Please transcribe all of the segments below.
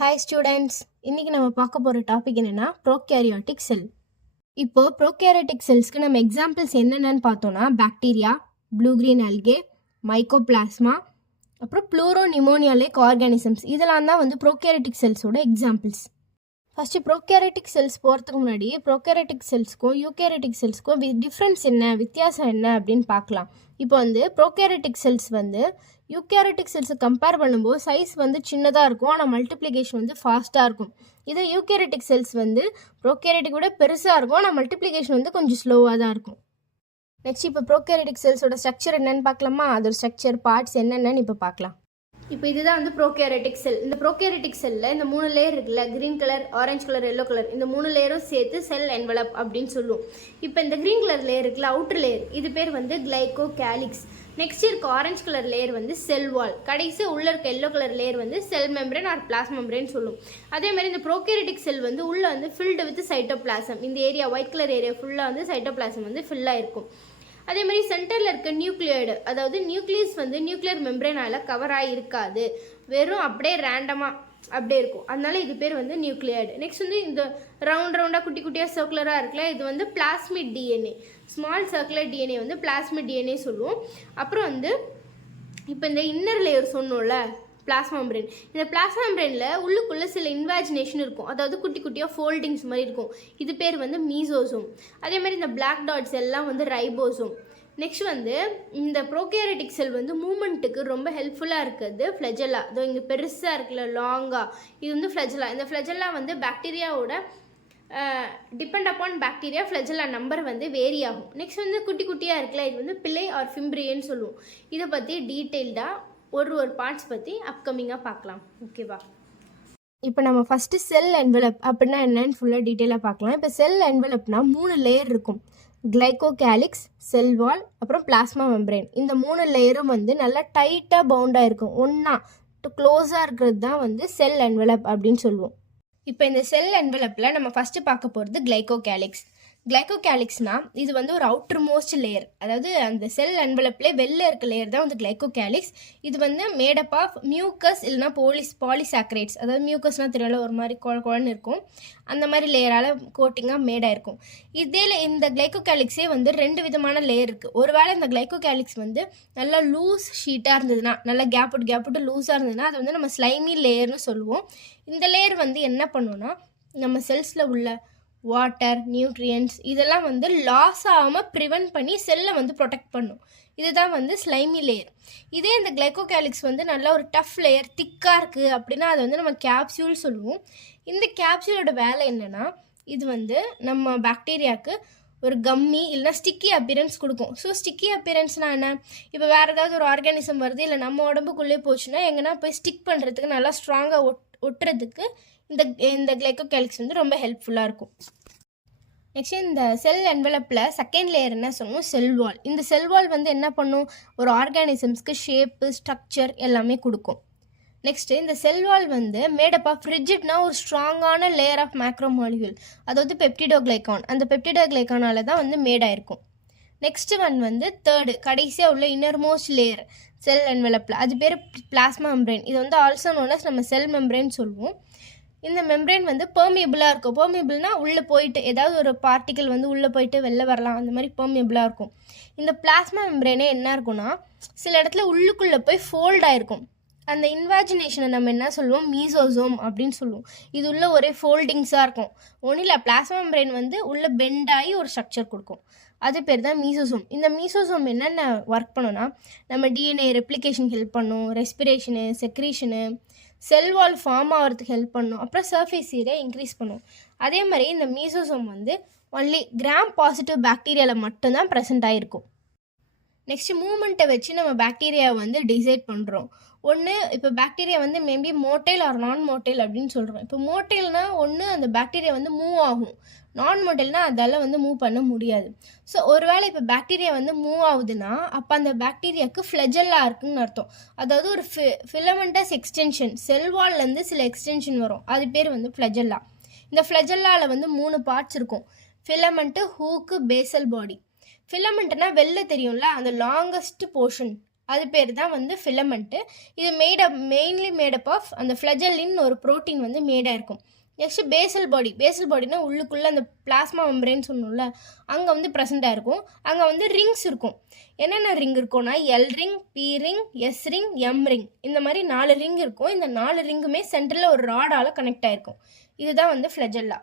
Hi students, இன்றைக்கி நம்ம பார்க்க போகிற டாபிக் என்னென்னா ப்ரோகேரியாட்டிக் செல். இப்போது ப்ரோகேரியாட்டிக் செல்ஸ்க்கு நம்ம எக்ஸாம்பிள்ஸ் என்னென்னு பார்த்தோன்னா bacteria, blue green algae, mycoplasma, அப்புறம் ப்ளூரோ நிமோனியா லைக் ஆர்கானிசம்ஸ். இதெல்லாம் தான் வந்து ப்ரோகேரியாட்டிக் செல்ஸோட எக்ஸாம்பிள்ஸ். ஃபஸ்ட்டு ப்ரோகேரியாட்டிக் செல்ஸ் போகிறதுக்கு முன்னாடி ப்ரோகேரியாட்டிக் செல்ஸ்க்கும் யூகேரியாட்டிக் செல்ஸ்க்கும் டிஃப்ரென்ஸ் என்ன, வித்தியாசம் என்ன அப்படின்னு பார்க்கலாம். இப்போ வந்து ப்ரோகேரியாட்டிக் செல்ஸ் வந்து யூகேரியாட்டிக் செல்ஸை கம்பேர் பண்ணும்போது சைஸ் வந்து சின்னதாக இருக்கும், ஆனால் மல்டிப்ளிகேஷன் வந்து ஃபாஸ்ட்டாக இருக்கும். இதே யூகேரியாட்டிக் செல்ஸ் வந்து ப்ரோகேரியாட்டிக் விட பெருசாக இருக்கும், ஆனால் மல்டிப்ளிகேஷன் வந்து கொஞ்சம் ஸ்லோவாக தான் இருக்கும். நெக்ஸ்ட் இப்போ ப்ரோகேரியாட்டிக் செல்ஸோட ஸ்ட்ரக்சர் என்னென்னு பார்க்கலாமா? அதோட ஸ்ட்ரக்சர் பார்ட்ஸ் என்னென்னு இப்போ பார்க்கலாம். இப்போ இதுதான் வந்து ப்ரோகேரியாட்டிக் செல். இந்த ப்ரோகேரியாட்டிக் செல்லில் இந்த 3 லேயர் இருக்குல்ல, green colour, orange colour, yellow colour, இந்த 3 லேயரும் சேர்த்து செல் என்வலப் அப்படின்னு சொல்லுவோம். இப்போ இந்த க்ரீன் கலர் லேயர் இருக்குல்ல, அவுட்டர் லேயர், இது பேர் வந்து கிளைகோகேலிக்ஸ். நெக்ஸ்ட் இருக்க ஆரஞ்சு கலர் லேயர் வந்து செல் வால். கடைசி உள்ள இருக்க எல்லோ கலர் லேயர் வந்து cell membrane or plasma membrane சொல்லுவோம். அதே மாதிரி இந்த ப்ரோகேரியாட்டிக் செல் வந்து உள்ள வந்து ஃபில்டு வித் சைட்டோபிளாசம். இந்த ஏரியா ஒயிட் கலர் ஏரியா ஃபுல்லாக வந்து சைட்டோபிளாசம் வந்து ஃபில்லாக இருக்கும். அதே மாதிரி சென்டரில் இருக்க நியூக்ளியோய்டு, அதாவது நியூக்ளியஸ் வந்து நியூக்ளியர் மெம்பரேனால் கவர் ஆகி இருக்காது, வெறும் அப்படியே ரேண்டமாக அப்படியே இருக்கும். அதனால இது பேர் வந்து நியூக்ளியோய்டு. நெக்ஸ்ட் வந்து இந்த ரவுண்டாக குட்டி குட்டியாக சர்க்குலராக இருக்குல்ல, இது வந்து plasmid DNA, small circular DNA வந்து பிளாஸ்மிட் டிஎன்ஏ சொல்லுவோம். அப்புறம் வந்து இப்போ இந்த இன்னர் லேயர் சொன்னோம்ல, பிளாஸ்மா மெம்பரேன். இந்த பிளாஸ்மா மெம்பரேனில் உள்ளுக்குள்ளே சில இன்வாஜினேஷன் இருக்கும், அதாவது குட்டி குட்டியாக ஃபோல்டிங்ஸ் மாதிரி இருக்கும். இது பேர் வந்து மீசோசோம். அதே மாதிரி இந்த பிளாக் டாட்ஸ் எல்லாம் வந்து ரைபோசோம். நெக்ஸ்ட் வந்து இந்த ப்ரோகேரியாட்டிக் செல் வந்து மூமெண்ட்டுக்கு ரொம்ப ஹெல்ப்ஃபுல்லாக இருக்குது ஃப்ளெஜெல்லா. அதோ இங்கே பெருசாக இருக்குல்ல லாங்காக, இது வந்து ஃப்ளெஜெல்லா. இந்த ஃப்ளெஜெல்லா வந்து பாக்டீரியாவோட டிபெண்ட் அப்பான் பாக்டீரியா ஃப்ளெஜெல்லா நம்பர் வந்து வேரி ஆகும். நெக்ஸ்ட் வந்து குட்டி குட்டியாக இருக்குல்ல, இது வந்து பிள்ளை ஆர் ஃபிம்ப்ரியன்னு சொல்லுவோம். இதை பற்றி டீட்டெயில்டாக ஒரு பார்ட்ஸ் பற்றி அப்கமிங்காக பார்க்கலாம். ஓகேவா? இப்போ நம்ம ஃபஸ்ட்டு செல் என்வலப் அப்படின்னா என்னன்னு ஃபுல்லாக டீட்டெயிலாக பார்க்கலாம். இப்போ செல் என்வலப்னா 3 லேயர் இருக்கும். கிளைகோகேலிக்ஸ், செல் வால், அப்புறம் பிளாஸ்மா மெம்பரேன். இந்த 3 லேயரும் வந்து நல்லா டைட்டாக பவுண்டாக இருக்கும், ஒன்றா க்ளோஸாக இருக்கிறது தான் வந்து செல் என்வலப் அப்படின்னு சொல்லுவோம். இப்போ இந்த செல் என்வலப்பில் நம்ம ஃபஸ்ட்டு பார்க்க போகிறது கிளைகோகேலிக்ஸ். கிளைகோகேலிக்ஸ்னால் இது வந்து ஒரு அவுட்டர் மோஸ்ட் லேயர், அதாவது அந்த செல் என்வலப்லேயே வெளில இருக்க லேயர் தான் வந்து கிளைகோகேலிக்ஸ். இது வந்து மேடப் ஆஃப் மியூக்கஸ் இல்லைனா பாலிசாக்கரைட்ஸ், அதாவது மியூக்கஸ்னால் தெரியல, ஒரு மாதிரி குழன்னு இருக்கும், அந்த மாதிரி லேயரால் கோட்டிங்காக மேடாக இருக்கும். இந்த கிளைகோகேலிக்ஸே வந்து 2 விதமான லேயர் இருக்குது. ஒருவேளை இந்த கிளைகோகேலிக்ஸ் வந்து நல்லா லூஸ் ஷீட்டாக இருந்ததுன்னா, நல்லா கேப்புட்டு லூஸாக இருந்ததுன்னா அது வந்து நம்ம ஸ்லைமி லேயர்னு சொல்லுவோம். இந்த லேயர் வந்து என்ன பண்ணுவோன்னா, நம்ம செல்ஸில் உள்ள வாட்டர், நியூட்ரியன்ஸ் இதெல்லாம் வந்து லாஸ் ஆகாமல் ப்ரிவென்ட் பண்ணி செல்லை வந்து ப்ரொடெக்ட் பண்ணும். இதுதான் வந்து ஸ்லைமி லேயர். இதே இந்த கிளைகோகேலிக்ஸ் வந்து நல்லா ஒரு டஃப் லேயர், திக்காக இருக்குது அப்படின்னா அதை வந்து நம்ம கேப்சியூல் சொல்லுவோம். இந்த கேப்சியூலோட வேலை என்னென்னா, இது வந்து நம்ம பாக்டீரியாவுக்கு ஒரு கம்மி இல்லைனா ஸ்டிக்கி அப்பியரன்ஸ் கொடுக்கும். ஸோ ஸ்டிக்கி அப்பியரன்ஸ்னால் என்ன? இப்போ வேறு ஏதாவது ஒரு ஆர்கானிசம் வருது இல்லை நம்ம உடம்புக்குள்ளே போச்சுன்னா எங்கன்னா போய் ஸ்டிக் பண்ணுறதுக்கு, நல்லா ஸ்ட்ராங்காக ஒட்டுறதுக்கு இந்த கிளைகோகேலிக்ஸ் வந்து ரொம்ப ஹெல்ப்ஃபுல்லாக இருக்கும். நெக்ஸ்ட் இந்த செல் என்வலப்பில் செகண்ட் லேயர் என்ன சொல்லுவோம்? செல் வால். இந்த செல் வால் வந்து என்ன பண்ணும்? ஒரு ஆர்கானிசம்ஸ்க்கு ஷேப்பு, ஸ்ட்ரக்சர் எல்லாமே கொடுக்கும். நெக்ஸ்ட்டு இந்த செல் வால் வந்து மேடப் ஆஃப் ரிஜிட்னா ஒரு ஸ்ட்ராங்கான லேயர் ஆஃப் மேக்ரோமாலிக்யூல், அதாவது பெப்டிடோகிளைகான். அந்த பெப்டிடோகிளைகானால தான் வந்து மேடாயிருக்கும். நெக்ஸ்ட் ஒன் வந்து தேர்டு கடைசியாக உள்ள இன்னர்மோஸ்ட் லேயர் செல் என்வலப்பில், அது பேர் பிளாஸ்மா மெம்பரேன். இது வந்து ஆல்சோ நோன் அஸ் நம்ம செல் மெம்பரேன் சொல்லுவோம். இந்த மெம்பரேன் வந்து பெர்மியபிளாக இருக்கும். பெர்மியபிள்னால் உள்ளே போயிட்டு ஏதாவது ஒரு பார்ட்டிக்கல் வந்து உள்ளே போயிட்டு வெளில வரலாம், அந்த மாதிரி பெர்மியபிளாக இருக்கும். இந்த பிளாஸ்மா மெம்பரேனே என்ன இருக்குன்னா, சில இடத்துல உள்ளுக்குள்ளே போய் ஃபோல்ட் ஆகிருக்கும். அந்த இன்வாஜினேஷனை நம்ம என்ன சொல்லுவோம்? மீசோசோம் அப்படின்னு சொல்லுவோம். இது உள்ள ஒரே ஃபோல்டிங்ஸாக இருக்கும். ஒன்றும் இல்லை, பிளாஸ்மா மெம்பரேன் வந்து உள்ளே பெண்ட் ஆகி ஒரு ஸ்ட்ரக்சர் கொடுக்கும், அது பேர் தான் மீசோசோம். இந்த மீசோசோம் என்னென்ன ஒர்க் பண்ணோன்னா, நம்ம டிஎன்ஏ ரெப்ளிகேஷன் ஹெல்ப் பண்ணும், ரெஸ்பிரேஷனு, செக்ரீஷனு, செல் வால் ஃபார்ம் ஆகிறதுக்கு ஹெல்ப் பண்ணும், அப்புறம் சர்ஃபேஸ் ஏரியா இன்க்ரீஸ் பண்ணும். அதே மாதிரி இந்த மீசோசோம் வந்து ஒன்லி கிராம் பாசிட்டிவ் பாக்டீரியாவில் மட்டும்தான் ப்ரெசென்ட் ஆகிருக்கும். நெக்ஸ்ட்டு மூமெண்ட்டை வச்சு நம்ம பாக்டீரியாவை வந்து டிசைட் பண்ணுறோம். ஒன்று, இப்போ பாக்டீரியா வந்து மேபி மோட்டைல் ஆர் நான் மோட்டைல் அப்படின்னு சொல்கிறோம். இப்போ மோட்டைல்னால் ஒன்று அந்த பாக்டீரியா வந்து மூவ் ஆகும், நான் மோட்டைல்னால் அதால் வந்து மூவ் பண்ண முடியாது. ஸோ ஒருவேளை இப்போ பாக்டீரியா வந்து மூவ் ஆகுதுன்னா அப்போ அந்த பாக்டீரியாவுக்கு ஃப்ளெஜெல்லா இருக்குன்னு அர்த்தம். அதாவது ஒரு ஃபிலமெண்டஸ் எக்ஸ்டென்ஷன், செல்வால்லேருந்து சில எக்ஸ்டென்ஷன் வரும், அது பேர் வந்து ஃப்ளெஜெல்லா. இந்த ஃப்ளெஜெல்லாவில் வந்து 3 பார்ட்ஸ் இருக்கும்: ஃபிலமெண்ட்டு, ஹூக்கு, பேசல் பாடி. ஃபிலமெண்ட்னா வெளில தெரியும்ல, அந்த லாங்கஸ்ட் போர்ஷன் அது பேர் தான் வந்து ஃபிலமெண்ட்டு. இது மெயின்லி மேடப் ஆஃப் அந்த ஃப்ளஜல்லின்னு ஒரு ப்ரோட்டீன் வந்து மேடாக இருக்கும். நெக்ஸ்ட்டு பேசல் பாடினா உள்ளுக்குள்ளே அந்த பிளாஸ்மா மெம்பரேன்னு சொன்னோம்ல, அங்கே வந்து ப்ரெசென்ட்டாக இருக்கும். அங்கே வந்து ரிங்ஸ் இருக்கும். என்னென்ன ரிங் இருக்கும்னா L ring, P ring, S ring, M ring, இந்த மாதிரி 4 ரிங் இருக்கும். இந்த 4 ரிங்குமே சென்டரில் ஒரு ராடால் கனெக்ட் ஆகிருக்கும். இதுதான் வந்து ஃப்ளஜெல்லா.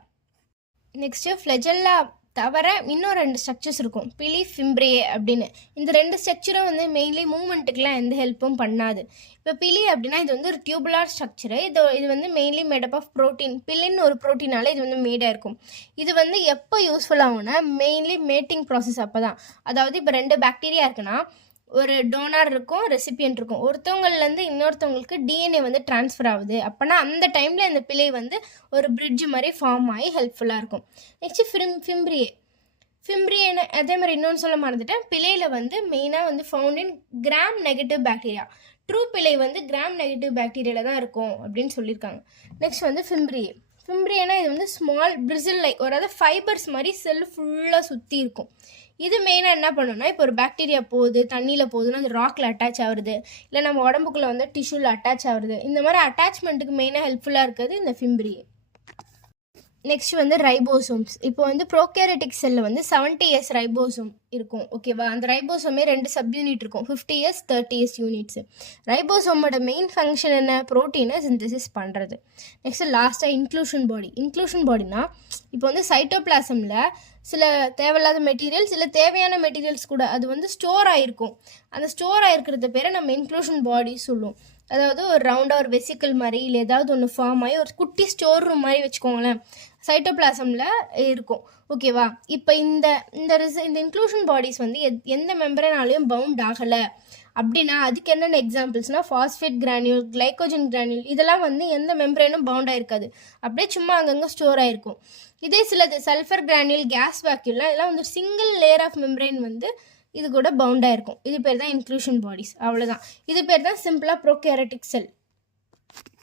நெக்ஸ்ட்டு ஃப்ளஜெல்லா தவிர இன்னும் 2 ஸ்ட்ரக்சர்ஸ் இருக்கும், பிலி, ஃபிம்ப்ரியே அப்படின்னு. இந்த 2 ஸ்ட்ரக்சரும் வந்து மெயின்லி மூவ்மெண்ட்டுக்கெலாம் எந்த ஹெல்ப்பும் பண்ணாது. இப்போ பிலி அப்படின்னா இது வந்து ஒரு டியூபுலார் ஸ்ட்ரக்சரு. இது வந்து மெயின்லி மேடப் ஆஃப் ப்ரோட்டீன். பிலின்னு ஒரு ப்ரோட்டீனால இது வந்து மேடாக இருக்கும். இது வந்து எப்போ யூஸ்ஃபுல் ஆகும்னா மெயின்லி மேட்டிங் ப்ராசஸ் அப்போ தான். அதாவது இப்போ 2 பாக்டீரியா இருக்குன்னா ஒரு டோனார் இருக்கும், ரெசிபியன்ட் இருக்கும். ஒருத்தவங்கள்லேருந்து இன்னொருத்தவங்களுக்கு டிஎன்ஏ வந்து ட்ரான்ஸ்ஃபர் ஆகுது. அப்போனா அந்த டைமில் அந்த பிழை வந்து ஒரு பிரிட்ஜ் மாதிரி ஃபார்ம் ஆகி ஹெல்ப்ஃபுல்லாக இருக்கும். நெக்ஸ்ட்டு ஃபிம்ப்ரியேன்னு அதே மாதிரி இன்னொன்று சொல்ல மறந்துட்டேன். பிழையில் வந்து மெயினாக வந்து found in gram negative bacteria. True பிழை வந்து கிராம் நெகட்டிவ் பாக்டீரியாவில் தான் இருக்கும் அப்படின்னு சொல்லியிருக்காங்க. நெக்ஸ்ட் வந்து ஃபிம்ப்ரியேனா இது வந்து ஸ்மால் பிரிசில் லைக், அதாவது ஃபைபர்ஸ் மாதிரி செல் ஃபுல்லாக சுற்றி இருக்கும். இது மெயினாக என்ன பண்ணுன்னா, இப்போ ஒரு பாக்டீரியா போகுது, தண்ணியில் போகுதுன்னா அது ராக்கில் அட்டாச் ஆகுறது, இல்லை நம்ம உடம்புக்குள்ளே வந்து டிஷ்யூவில் அட்டாச் ஆகுறது, இந்த மாதிரி அட்டாச்மெண்ட்டுக்கு மெயினாக ஹெல்ப்ஃபுல்லாக இருக்கிறது இந்த ஃபிம்ப்ரியே. நெக்ஸ்ட் வந்து ரைபோசோம்ஸ். இப்போ வந்து ப்ரோகேரியோட்டிக் செல்லில் வந்து 70S ரைபோசோம் இருக்கும். ஓகேவா? அந்த ரைபோசோமே 2 சப்யூனிட் இருக்கும், 50S 30S units. ரைபோசோமோட main function என்ன? ப்ரோட்டீனை சிந்தசிஸ் பண்ணுறது. நெக்ஸ்ட் லாஸ்ட்டாக இன்க்ளூஷன் பாடினா இப்போ வந்து சைட்டோபிளாசமில் சில தேவையில்லாத மெட்டீரியல்ஸ் இல்லை தேவையான மெட்டீரியல்ஸ் கூட அது வந்து ஸ்டோர் ஆகிருக்கும். அந்த ஸ்டோர் ஆகிருக்கிறத பேரை நம்ம இன்க்ளூஷன் பாடி சொல்லுவோம். அதாவது ஒரு ரவுண்டாக ஒரு வெசிக்கல் மாதிரி இல்லை ஏதாவது ஒன்று ஃபார்ம் ஆகி ஒரு குட்டி ஸ்டோர் ரூம் மாதிரி வச்சுக்கோங்களேன், சைட்டோபிளாசமில் இருக்கும். ஓகேவா? இப்போ இந்த இன்க்ளூஷன் பாடிஸ் வந்து எந்த மெம்பரேனாலையும் பவுண்ட் ஆகலை அப்படின்னா அதுக்கு என்னென்ன எக்ஸாம்பிள்ஸ்னால் ஃபாஸ்பேட் கிரானியூல், கிளைக்கோஜன் கிரானியூல், இதெல்லாம் வந்து எந்த மெம்பரேனும் பவுண்ட் ஆகிருக்காது, அப்படியே சும்மா அங்கங்கே ஸ்டோர் ஆகிருக்கும். இதே சிலது சல்ஃபர் கிரானியூல், கேஸ் வேக்யூல்லாம் இதெல்லாம் வந்து சிங்கிள் லேயர் ஆஃப் மெம்பரேன் வந்து இது கூட பவுண்டாக இருக்கும். இது பேர் தான் இன்க்ளூஷன் பாடிஸ். அவ்வளோதான். இது பேர் தான் சிம்பிளாக ப்ரோகேரியோட்டிக் செல்.